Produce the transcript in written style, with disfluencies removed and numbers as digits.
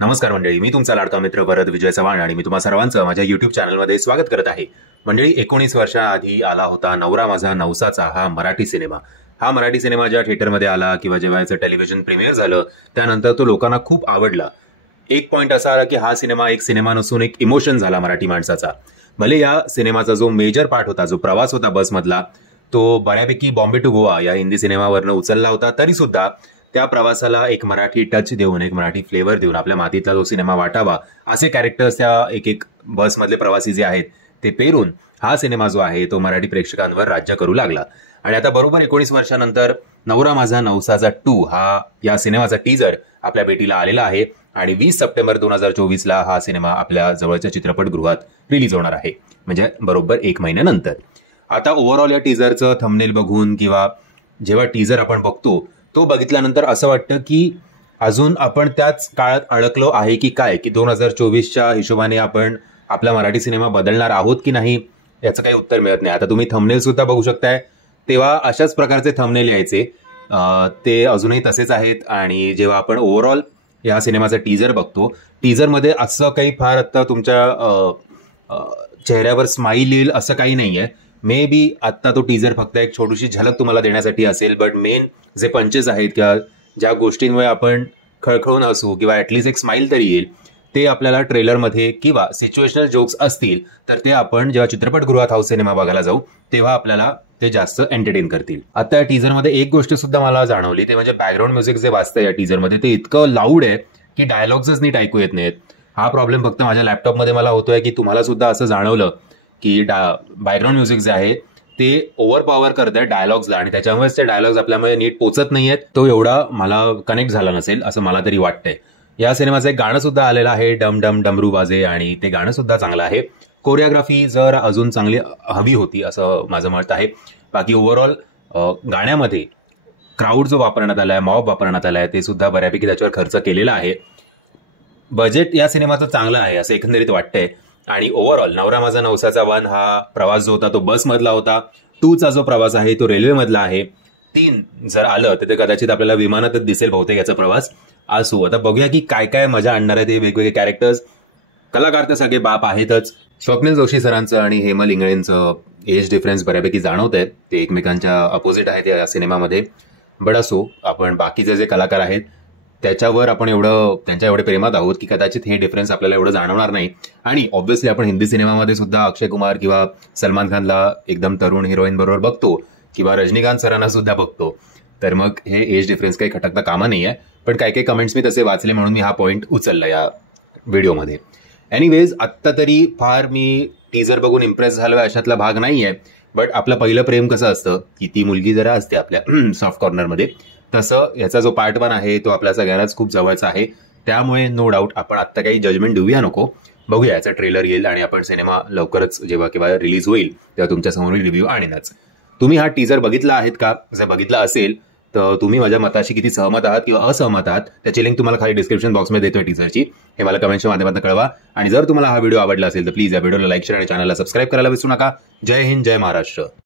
नमस्कार मंडळी, मी तुमचा लाडका मित्र भरत विजय चव्हाण आणि मी तुम्हा सर्वांचं माझ्या युट्यूब चॅनलमध्ये स्वागत करत आहे. मंडळी, 19 वर्षांआधी आला होता नवरा माझा नवसाचा हा मराठी सिनेमा. हा मराठी सिनेमा ज्या थिएटरमध्ये आला किंवा जेव्हा याचं टेलिव्हिजन प्रीमियर झालं त्यानंतर तो लोकांना खूप आवडला. एक पॉईंट असा आला की हा सिनेमा एक सिनेमा नसून एक इमोशन झाला मराठी माणसाचा. भले या सिनेमाचा जो मेजर पार्ट होता, जो प्रवास होता बसमधला, तो बऱ्यापैकी बॉम्बे टू गोवा या हिंदी सिनेमावरनं उचलला होता, तरी सुद्धा त्या प्रवासाला एक मराठी टच देऊन, एक मराठी फ्लेवर देऊन, आपल्या मातीतला जो सिनेमा वाटावा असे कॅरेक्टर्स त्या एक बसमधले प्रवासी जे आहेत ते पेरून हा सिनेमा जो आहे तो मराठी प्रेक्षकांवर राज्य करू लागला. आणि आता बरोबर 19 वर्षानंतर नवरा माझा नवसाचा 2 हा या सिनेमाचा टीजर आपल्या भेटीला आलेला आहे आणि 20 सप्टेंबर 2024ला हा सिनेमा आपल्या जवळच्या चित्रपटगृहात रिलीज होणार आहे, म्हणजे बरोबर 1 महिन्यानंतर. आता ओव्हरऑल या टीजरचं थंबनेल बघून किंवा जेव्हा टीजर आपण बघतो तो बघितल्यानंतर असं वाटतं की अजून आपण त्याच काळात अडकलो आहे की काय, की 2024च्या हिशोबाने आपण आपला मराठी सिनेमा बदलणार आहोत की नाही याचं काही उत्तर मिळत नाही. आता तुम्ही थंबनेल सुद्धा बघू शकताय, तेव्हा अशाच प्रकारचे थंबनेल यायचे, ते अजूनही तसेच आहेत. आणि जेव्हा आपण ओव्हरऑल या सिनेमाचा टीजर बघतो, टीजरमध्ये असं काही फार आता तुमच्या चेहऱ्यावर स्माईल येईल असं काही नाहीये. मे बी आत्ता तो टीजर फक्त एक छोटीशी झलक तुम्हाला देण्यासाठी असेल, बट मेन जे पंचेस आहेत किंवा ज्या गोष्टींमुळे आपण खळखळून असू किंवा ॲटलिस्ट एक स्माईल तरी येईल, ते आपल्याला ट्रेलरमध्ये किंवा सिच्युएशनल जोक्स असतील तर ते आपण जेव्हा चित्रपटगृहात हा सिनेमा बघायला जाऊ तेव्हा आपल्याला ते जास्त एंटरटेन करतील. आता या टीजरमध्ये एक गोष्ट सुद्धा मला जाणवली, ते म्हणजे बॅकग्राऊंड म्युझिक जे वाजतंय या टीजरमध्ये ते इतकं लाऊड आहे की डायलॉग्सच नीट ऐकू येत नाहीत. हा प्रॉब्लेम फक्त माझ्या लॅपटॉपमध्ये मला होतोय की तुम्हाला सुद्धा असं जाणवलं की बॅकग्राऊंड म्युझिक जे आहे ते ओव्हर पॉवर करत आहे डायलॉग्सला आणि त्याच्यामुळेच ते डायलॉग्स आपल्यामध्ये नीट पोचत नाहीयेत. तो एवढा मला कनेक्ट झाला नसेल असं मला तरी वाटतंय. या सिनेमाचं एक गाणं सुद्धा आलेलं आहे, डम डम डमरू बाजे, आणि ते गाणं सुद्धा चांगलं आहे. कोरिओग्राफी जर अजून चांगली हवी होती असं माझं मत आहे. बाकी ओव्हरऑल गाण्यामध्ये क्राऊड जो वापरण्यात आलाय, मॉब वापरण्यात आलाय, ते सुद्धा बऱ्यापैकी त्याच्यावर खर्च केलेला आहे. बजेट या सिनेमाचं चांगलं आहे असं एकंदरीत वाटतंय. आणि ओव्हरऑल नवरा माझा नवसाचा 1 हा प्रवास जो होता तो बसमधला होता. 2चा जो प्रवास आहे तो रेल्वेमधला आहे. 3 जर आलं तर ते कदाचित आपल्याला विमानातच दिसेल बहुतेक याचा प्रवास असू. आता बघूया की काय काय मजा आणणार आहे ते वेगवेगळे कॅरेक्टर्स. कलाकार तर सगळे बाप आहेतच. स्वप्नील जोशी सरांचं आणि हेमल इंगळेंचं एज डिफरन्स बऱ्यापैकी जाणवत आहेत, ते एकमेकांच्या अपोजिट आहेत या सिनेमामध्ये. बट असो, आपण बाकीचे जे कलाकार आहेत त्याच्यावर आपण त्यांच्या एवढे प्रेमात आहोत की कदाचित हे डिफरन्स आपल्याला एवढं जाणवणार नाही. आणि ऑब्व्हियसली आपण हिंदी सिनेमामध्ये सुद्धा अक्षय कुमार किंवा सलमान खानला एकदम तरुण हिरोईन बरोबर बघतो किंवा रजनीकांत सरांना सुद्धा बघतो, तर मग हे एज डिफरन्स काही खटकता कामा नाही आहे. पण काही काही कमेंट्स मी तसे वाचले म्हणून मी हा पॉईंट उचलला या व्हिडिओमध्ये. एनिवेज, आत्ता तरी फार मी टीजर बघून इम्प्रेस झालो अशातला भाग नाही आहे. बट आपलं पहिलं प्रेम कसं असतं की ती मुलगी जरा असते आपल्या सॉफ्ट कॉर्नरमध्ये, तसं याचा जो पार्ट 1 आहे तो आपल्या सगळ्यांनाच खूप जवळचा आहे. त्यामुळे नो डाऊट आपण आत्ता काही जजमेंट देऊया नको. बघूया, याचा ट्रेलर येईल आणि आपण सिनेमा लवकरच जेव्हा केव्हा रिलीज होईल तेव्हा तुमच्यासमोर रिव्ह्यू आणीनच. तुम्ही हा टीजर बघितला आहेत का? जर बघितला असेल तर तुम्ही माझ्या मताशी किती सहमत आहात किंवा असहमत आहात त्याची लिंक तुम्हाला खाली डिस्क्रिप्शन बॉक्समध्ये देतोय टीजरची, हे मला कमेंटच्या माध्यमातून कळवा. आणि जर तुम्हाला हा व्हिडिओ आवडला असेल तर प्लीज या व्हिडिओला लाईक, शेअर आणि चॅनलला सबस्क्राईब करायला विसरू नका. जय हिंद, जय महाराष्ट्र.